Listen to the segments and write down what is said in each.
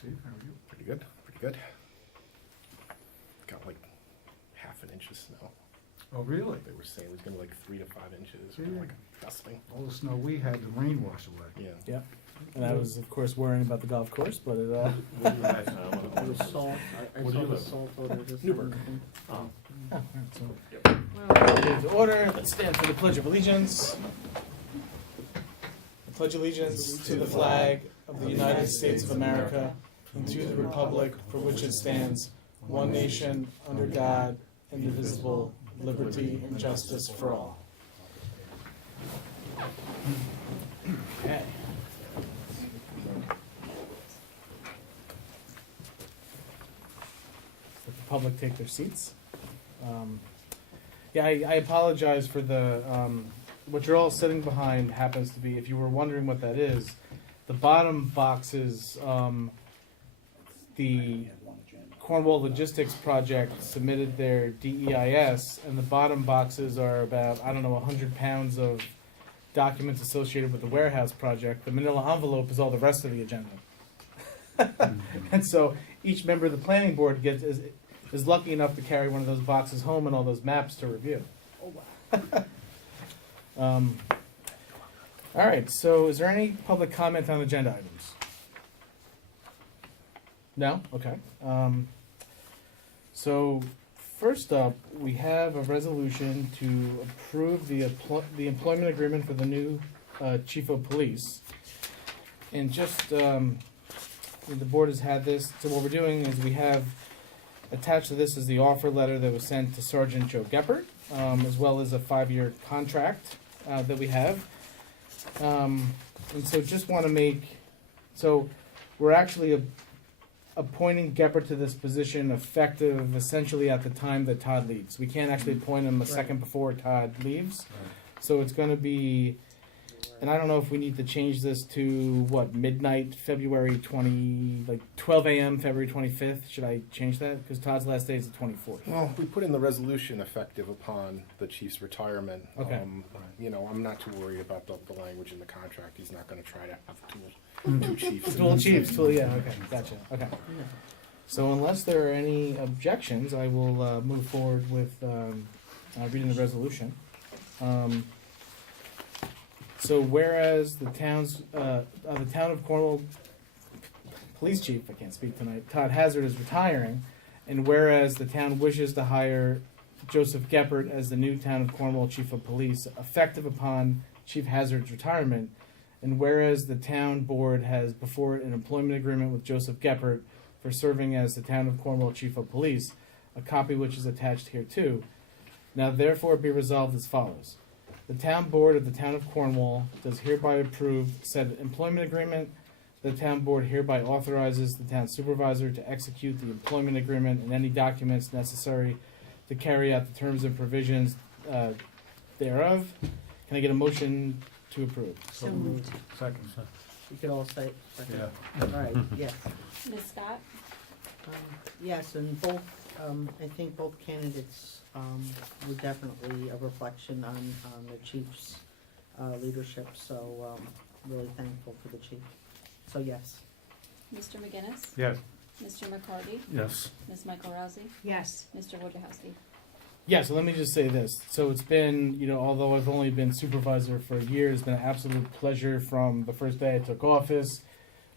Steve, how are you? Pretty good, pretty good. Got like half an inch of snow. Oh, really? They were saying it was gonna be like 3 to 5 inches, Yeah. like dusting. All the snow we had, the rain washed away. Yeah. Yeah, and I was, of course, worrying about the golf course, but it, It was salt. I Where do saw you the live? salt over this. Newburgh. oh, alright, so. Well, Get to order, let's stand for the Pledge of Allegiance. I pledge allegiance to the flag of the United States of America and to the republic for which it stands, one nation, under God, indivisible, liberty and justice for all. Okay. Let the public take their seats. Yeah, I apologize for the, what you're all sitting behind happens to be, if you were wondering what that is, the bottom box is the Cornwall Logistics Project submitted their DEIS, and the bottom boxes are about, 100 pounds of documents associated with the warehouse project. The manila envelope is all the rest of the agenda. And so each member of the planning board is lucky enough to carry one of those boxes home and all those maps to review. oh, wow. All right, so is there any public comment on agenda items? No? Okay. So first up, we have a resolution to approve the employment agreement for the new chief of police. And just, the board has had this, so what we're doing is we have attached to this is the offer letter that was sent to Sergeant Joe Geppert, as well as a 5-year contract that we have. And so just want to so we're actually appointing Geppert to this position effective essentially at the time that Todd leaves. We can't actually appoint him a second before Todd leaves. So it's going to be, and I don't know if we need to change this to midnight, February 12 a.m., February 25th. Should I change that? Because Todd's last day is the 24th. Well, we put in the resolution effective upon the chief's retirement. Okay. I'm not too worried about the language in the contract. He's not gonna try to have two chiefs. Dual chiefs, yeah, okay, gotcha, okay. So unless there are any objections, I will move forward with reading the resolution. So whereas the town of Cornwall Police Chief, I can't speak tonight, Todd Hazard is retiring, and whereas the town wishes to hire Joseph Geppert as the new town of Cornwall Chief of Police, effective upon Chief Hazard's retirement, and whereas the town board has before it an employment agreement with Joseph Geppert for serving as the town of Cornwall Chief of Police, a copy which is attached here too. Now therefore be resolved as follows. The town board of the town of Cornwall does hereby approve said employment agreement. The town board hereby authorizes the town supervisor to execute the employment agreement and any documents necessary to carry out the terms and provisions thereof. Can I get a motion to approve? So moved. Second. You could all say second. Yeah. All right, yes. Ms. Scott? Yes, and both, I think both candidates were definitely a reflection on the chief's leadership, so really thankful for the chief. So yes. Mr. McGinnis? Yes. Mr. McCarty? Yes. Ms. Michael Rousey? Yes. Mr. Wojciechowski? Yeah, so let me just say this. So it's been, although I've only been supervisor for a year, it's been an absolute pleasure from the first day I took office,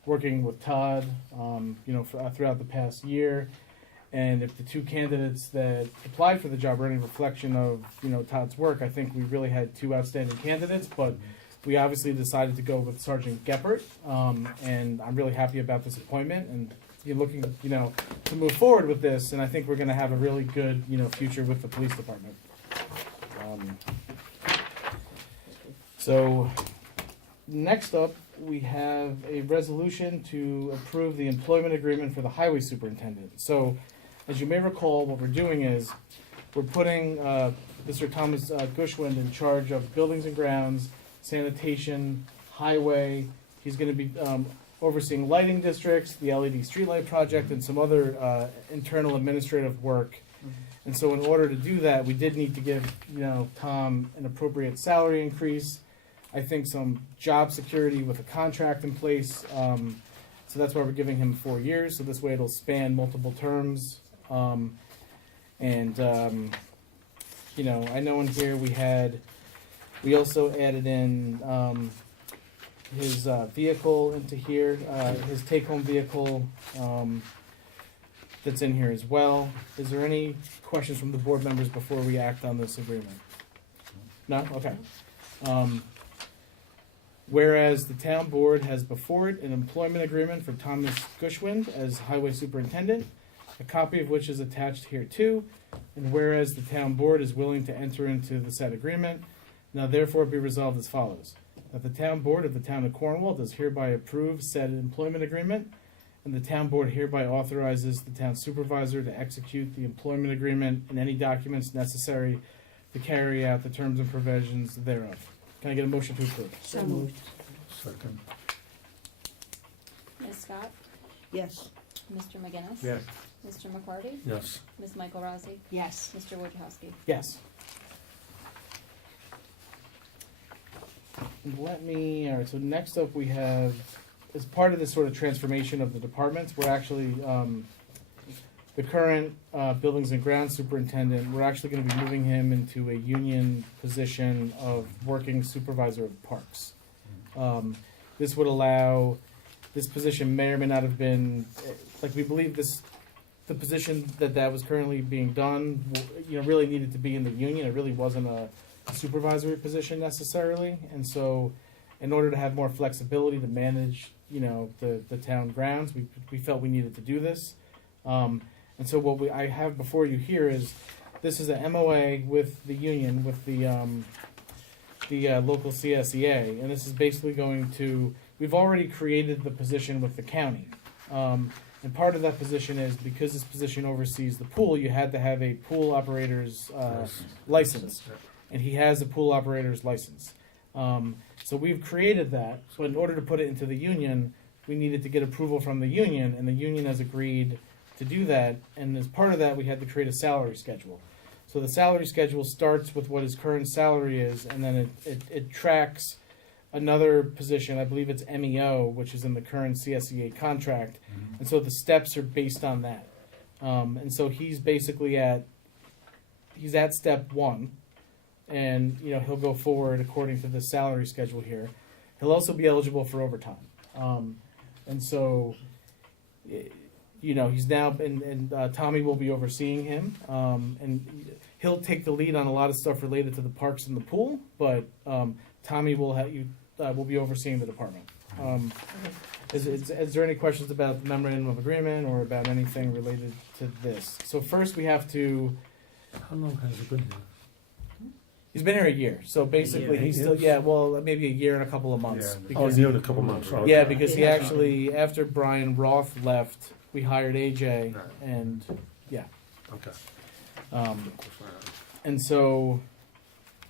working with Todd, throughout the past year. And if the two candidates that applied for the job are any reflection of, Todd's work, I think we really had two outstanding candidates, but we obviously decided to go with Sergeant Geppert, and I'm really happy about this appointment, and looking, to move forward with this, and I think we're going to have a really good, future with the police department. So, next up, we have a resolution to approve the employment agreement for the highway superintendent. So, as you may recall, what we're doing is we're putting Mr. Thomas Gushwind in charge of buildings and grounds, sanitation, highway. He's going to be overseeing lighting districts, the LED streetlight project, and some other internal administrative work. And so in order to do that, we did need to give, Tom an appropriate salary increase. I think some job security with a contract in place. So that's why we're giving him 4 years. So this way it'll span multiple terms. You know, I know in here we also added in his vehicle into here, his take-home vehicle that's in here as well. Is there any questions from the board members before we act on this agreement? No? Okay. Whereas the town board has before it an employment agreement for Thomas Gushwind as highway superintendent, a copy of which is attached here too, and whereas the town board is willing to enter into the said agreement, now therefore be resolved as follows. That the town board of the town of Cornwall does hereby approve said employment agreement, and the town board hereby authorizes the town supervisor to execute the employment agreement and any documents necessary to carry out the terms and provisions thereof. Can I get a motion to approve? So moved. Second. Ms. Scott? Yes. Mr. McGinnis? Yes. Mr. McCarty? Yes. Ms. Michael Rossi? Yes. Mr. Wojciechowski? Yes. Alright, so next up we have, as part of this sort of transformation of the departments, we're actually, the current buildings and grounds superintendent, we're actually gonna be moving him into a union position of working supervisor of parks. This would allow, this position may or may not have been, like, we believe the position that was currently being done, you know, really needed to be in the union. It really wasn't a supervisory position necessarily, and so in order to have more flexibility to manage, you know, the town grounds, we felt we needed to do this. And so what I have before you here is, this is a MOA with the union, with the local CSEA, and this is basically going to, we've already created the position with the county. And part of that position is, because this position oversees the pool, you had to have a pool operator's license. And he has a pool operator's license. So we've created that, so in order to put it into the union, we needed to get approval from the union, and the union has agreed to do that, and as part of that, we had to create a salary schedule. So the salary schedule starts with what his current salary is, and then it tracks another position, I believe it's MEO, which is in the current CSEA contract, and so the steps are based on that. And so he's basically at step 1, and you know, he'll go forward according to the salary schedule here. He'll also be eligible for overtime. And so, you know, he's now, and Tommy will be overseeing him, and he'll take the lead on a lot of stuff related to the parks and the pool, but Tommy will will be overseeing the department. Is there any questions about the memorandum of agreement or about anything related to this? So first we have to, How long has it been here? he's been here a year, so basically year. he's still, yeah, well, maybe a year and a couple of months. Yeah. Because in a couple months. yeah, because he Yeah. actually, after Brian Roth left, we hired AJ, Right. and, yeah. Okay. And so,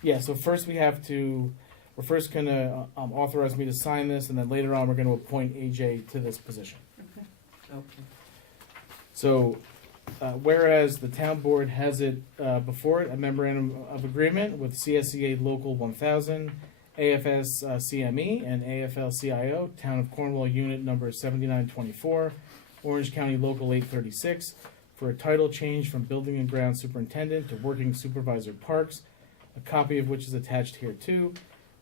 yeah, so first we're first gonna authorize me to sign this, and then later on, we're gonna appoint AJ to this position. Okay. So, whereas the town board has it before it, a memorandum of agreement with CSEA Local 1000, AFS CME, and AFL-CIO, Town of Cornwall Unit Number 7924, Orange County Local 836, for a title change from Building and Ground Superintendent to Working Supervisor Parks, a copy of which is attached here too,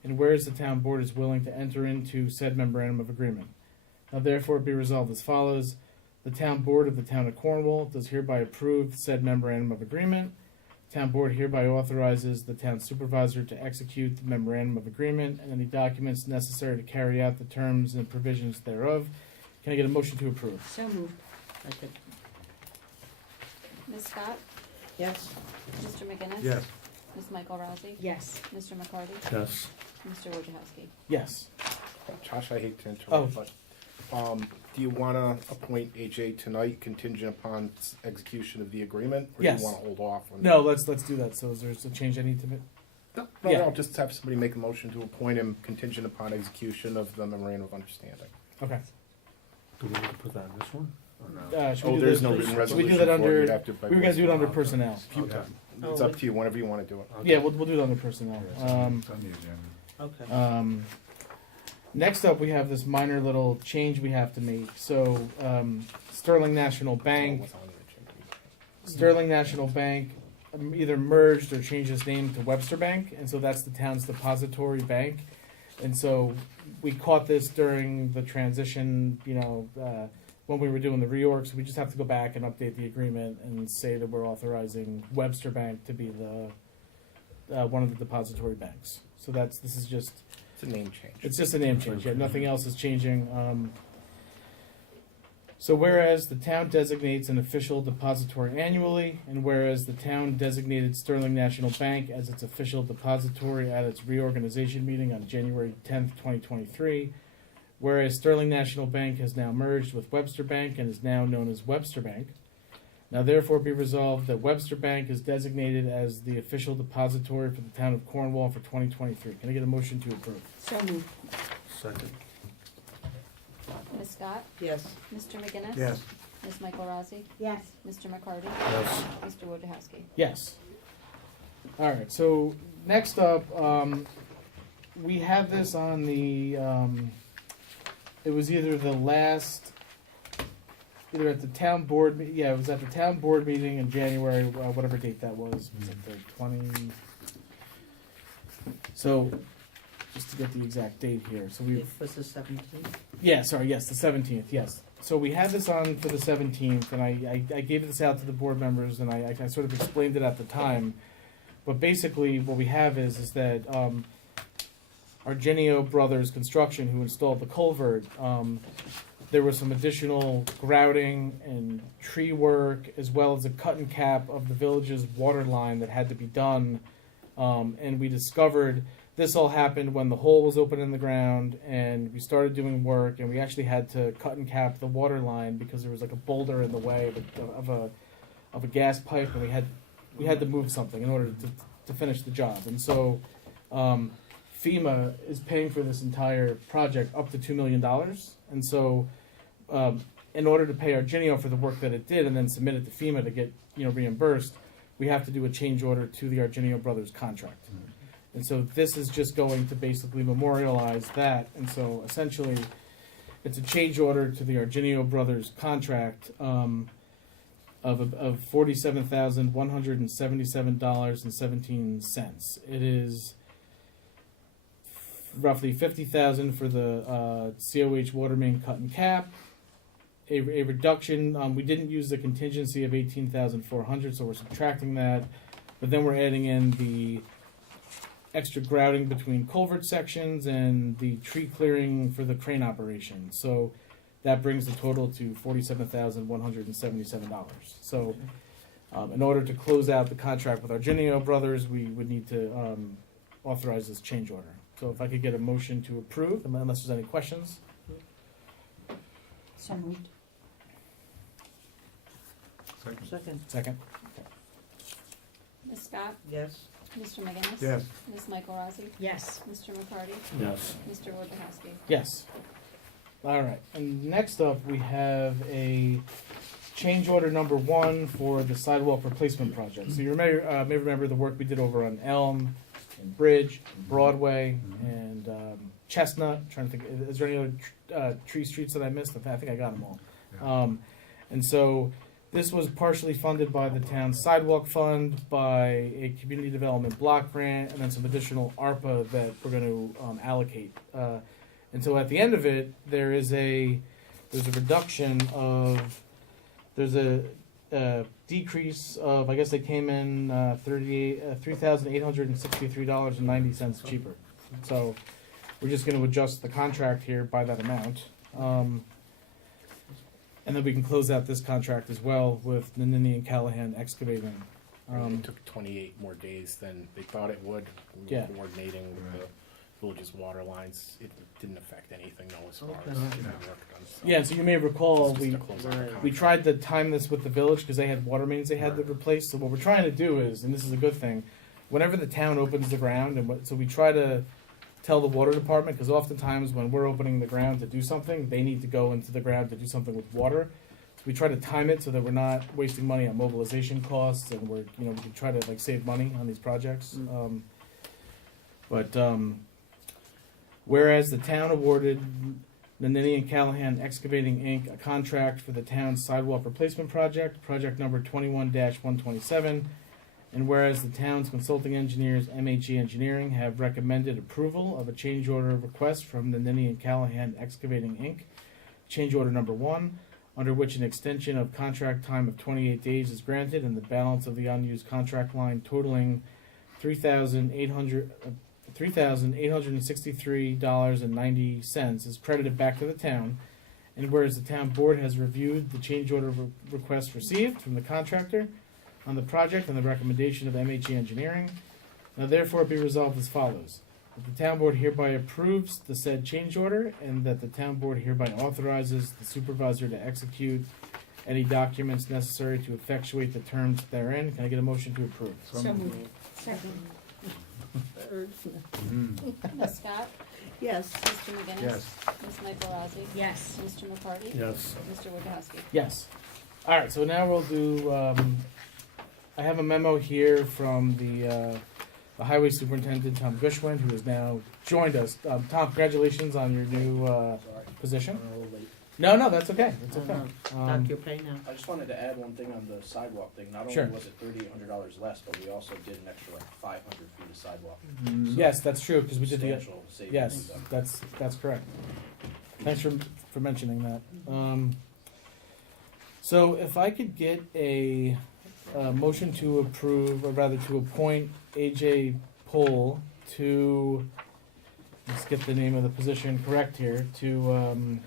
and whereas the town board is willing to enter into said memorandum of agreement. Now therefore be resolved as follows. The town board of the town of Cornwall does hereby approve said memorandum of agreement. Town board hereby authorizes the town supervisor to execute the memorandum of agreement and any documents necessary to carry out the terms and provisions thereof. Can I get a motion to approve? So moved. Second. Ms. Scott? Yes. Mr. McGinnis? Yes. Ms. Michael Rossi? Yes. Mr. McCarty? Yes. Mr. Wojciechowski? Yes. Josh, I hate to Oh. interrupt, but do you want to appoint AJ tonight contingent upon execution of the agreement? Or Yes. do you want to hold off? On No, let's do that. So is there a change I need to make? No, Yeah. I'll just have somebody make a motion to appoint him contingent upon execution of the memorandum of understanding. Okay. Do we need to put that in this one? Or no? Should we Oh, do there's the- no written should we resolution do that for it. under, You'd have to by we were gonna do it under Okay. personnel. Okay. It's up to you, whenever you want to do it. Yeah, we'll do it under personnel. Yeah, it's on the agenda. Okay. Next up, we have this minor little change we have to make. So, Sterling National Bank, either merged or changed its name to Webster Bank, and so that's the town's depository bank. And so we caught this during the transition, when we were doing the reorg, so we just have to go back and update the agreement and say that we're authorizing Webster Bank to be the one of the depository banks. So this is just, It's a name change. it's just a name change, yeah, nothing else is changing. So whereas the town designates an official depository annually, and whereas the town designated Sterling National Bank as its official depository at its reorganization meeting on January 10th, 2023, whereas Sterling National Bank has now merged with Webster Bank and is now known as Webster Bank, now therefore be resolved that Webster Bank is designated as the official depository for the town of Cornwall for 2023. Can I get a motion to approve? So moved. Second. Ms. Scott? Yes. Mr. McGinnis? Yes. Ms. Michael Rossi? Yes. Mr. McCarty? Yes. Mr. Wojciechowski? Yes. All right. So next up, we have this on the. It was either at the town board. Yeah, it was at the town board meeting in January, whatever date that was. Was it the 20? So, just to get the exact date here. So we. It was the 17th. Yeah, sorry, yes, the 17th, yes. So we had this on for the 17th, and I gave this out to the board members, and I sort of explained it at the time. But basically, what we have is that Argenio Brothers Construction, who installed the culvert, there was some additional grouting and tree work, as well as a cut and cap of the village's water line that had to be done. And we discovered this all happened when the hole was open in the ground, and we started doing work, and we actually had to cut and cap the water line because there was like a boulder in the way of a gas pipe, and we had to move something in order to finish the job. And so FEMA is paying for this entire project up to $2 million, and so in order to pay Argenio for the work that it did and then submit it to FEMA to get reimbursed, we have to do a change order to the Argenio Brothers contract. And so this is just going to basically memorialize that. And so essentially, it's a change order to the Argenio Brothers contract of $47,177.17. It is roughly $50,000 for the COH water main cut and cap. A reduction. We didn't use the contingency of $18,400, so we're subtracting that. But then we're adding in the extra grouting between culvert sections and the tree clearing for the crane operation. So that brings the total to $47,177. So in order to close out the contract with Argenio Brothers, we would need to authorize this change order. So if I could get a motion to approve, unless there's any questions. So moved. Second. Second. Ms. Scott? Yes. Mr. McGinnis? Yes. Ms. Michael Rossi? Yes. Mr. McCarty? Yes. Mr. Wojciechowski? Yes. All right. And next up, we have a change order number 1 for the sidewalk replacement project. So you may remember the work we did over on Elm and Bridge, and Broadway, and Chestnut. I'm trying to think, is there any other tree streets that I missed? I think I got them all. And so this was partially funded by the town's sidewalk fund, by a community development block grant, and then some additional ARPA that we're going to allocate. And so at the end of it, there's a reduction of, there's a decrease of, I guess they came in $3,863.90 cheaper. So we're just going to adjust the contract here by that amount. And then we can close out this contract as well with Nanini and Callahan excavating. It took 28 more days than they thought it would. We were Yeah. coordinating with the village's water lines. It didn't affect anything though as far Okay. as getting work done. So Yeah, so you may recall it's just we to close out the Right. we contract. tried to time this with the village because they had water mains they had to replace. So what we're trying to do is, and this is a good thing, whenever the town opens the ground, so we try to tell the water department, because oftentimes when we're opening the ground to do something, they need to go into the ground to do something with water. So we try to time it so that we're not wasting money on mobilization costs, and we can try to save money on these projects. Whereas the town awarded Nannini and Callahan Excavating Inc. a contract for the town's sidewalk replacement project, project number 21-127. And whereas the town's consulting engineers, MHE Engineering, have recommended approval of a change order request from Nannini and Callahan Excavating Inc., change order number 1, under which an extension of contract time of 28 days is granted and the balance of the unused contract line totaling $3,863.90 is credited back to the town. And whereas the town board has reviewed the change order request received from the contractor on the project and the recommendation of MHE Engineering, now therefore be resolved as follows. That the town board hereby approves the said change order and that the town board hereby authorizes the supervisor to execute any documents necessary to effectuate the terms therein. Can I get a motion to approve? So moved. Second. Ms. Scott? Yes. Mr. McGinnis? Yes. Ms. Michael Rossi? Yes. Mr. McCarty? Yes. Mr. Wojciechowski? Yes. All right, so now we'll do, I have a memo here from the Highway Superintendent, Tom Gushwin, who has now joined us. Tom, congratulations on your new position. No, that's okay. That's okay. Doc, you're paying now. I just wanted to add one thing on the sidewalk thing. Not Sure. only was it $3,800 less, but we also did an extra like 500 feet of sidewalk. Yes, that's true, because we did the, Substantial savings. yes, that's correct. Thanks for mentioning that. So if I could get a motion to approve, or rather to appoint AJ Pohl to, let's get the name of the position correct here, to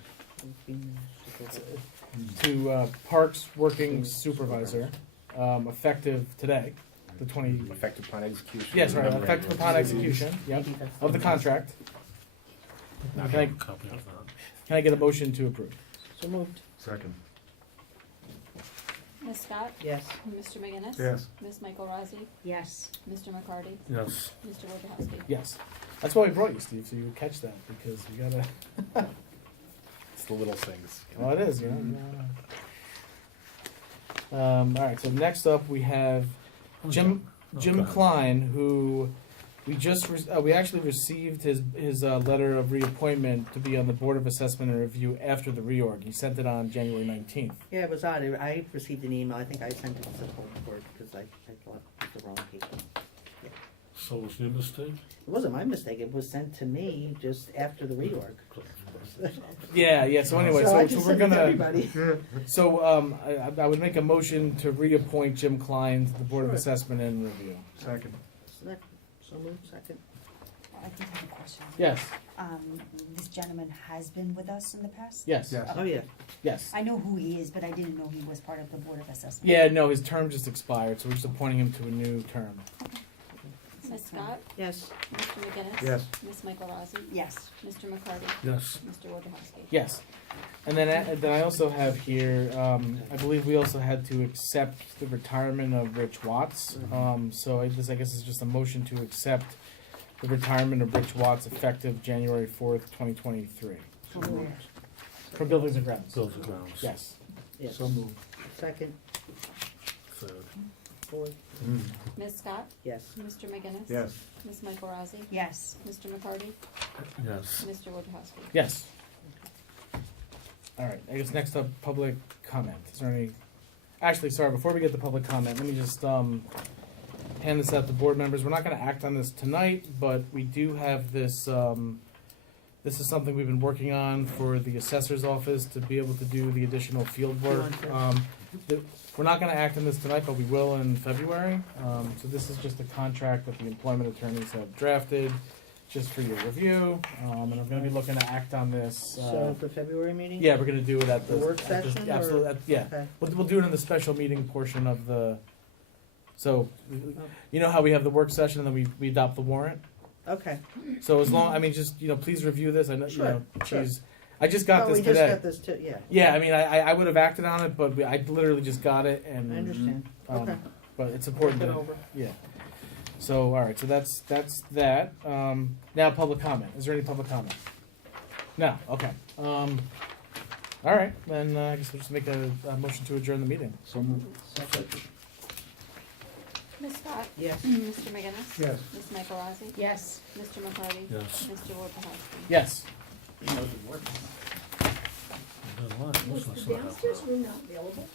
Parks Working Supervisor, effective today, the 20, Effective upon execution. yes, right, effective upon execution, yep, of the contract. Now Okay. get a copy of that. Can I get a motion to approve? So moved. Second. Ms. Scott? Yes. Mr. McGinnis? Yes. Ms. Michael Rossi? Yes. Mr. McCarty? Yes. Mr. Wojciechowski? Yes. That's why we brought you, Steve, so you would catch that, because you gotta, It's the little things. well, it is, you know. All right, so next up we have Jim Okay. Klein, who we we actually received his letter of reappointment to be on the Board of Assessment and Review after the reorg. He sent it on January 19th. Yeah, it was odd. I received an email. I think I sent it to the whole board because I thought it was the wrong people. So was your mistake? It wasn't my mistake. It was sent to me just after the reorg. Yeah. So anyway, I so just we're sent it to gonna. everybody. So I would make a motion to reappoint Jim Klein to the Board of Sure. Assessment and Review. Second. So moved. Second. I did have a question. Yes. This gentleman has been with us in the past? Yes. Yes. Oh yeah. Yes. I know who he is, but I didn't know he was part of the Board of Assessment. Yeah. No, his term just expired, so we're just appointing him to a new term. Ms. Scott? Yes. Mr. McGinnis? Yes. Ms. Michael Rossi? Yes. Mr. McCarty? Yes. Mr. Wojciechowski? Yes. And then I also have here, I believe we also had to accept the retirement of Rich Watts. So I guess it's just a motion to accept the retirement of Rich Watts effective January 4th, 2023. So moved. From Buildings and Grounds. Build the grounds. Yes. Yes. So moved. Second. Third. Fourth. Ms. Scott? Yes. Mr. McGinnis? Yes. Ms. Michael Rossi? Yes. Mr. McCarty? Yes. Mr. Wojciechowski? Yes. All right. I guess next up, public comment. Is there any? Actually, sorry. Before we get to public comment, let me just hand this out to board members. We're not going to act on this tonight, but we do have this. This is something we've been working on for the assessor's office to be able to do the additional field work. We're not going to act on this tonight, but we will in February. So this is just a contract that the employment attorneys have drafted, just for your review. And I'm going to be looking to act on this. So the February meeting. Yeah, we're going to do it at The work at the- session, or- Absolutely, yeah. Okay. We'll do it in the special meeting portion of the. So, you know how we have the work session and then we adopt the warrant. Okay. So as long, I mean, just please review this. I know Sure, sure. I just got Oh, this we today. just got this too. Yeah. Yeah, I mean, I would have acted on it, but I literally just got it, and I understand. Okay. But it's important Look it to over. yeah. So all right, so that's that. Now public comment. Is there any public comment? No. Okay. All right, then I guess we'll just make a motion to adjourn the meeting. So moved. Second. Ms. Scott? Yes. Mr. McGinnis? Yes. Ms. Michael Rossi? Yes. Mr. McCarty? Yes. Mr. Wojciechowski? Yes. There's a lot. Was the downstairs room not available?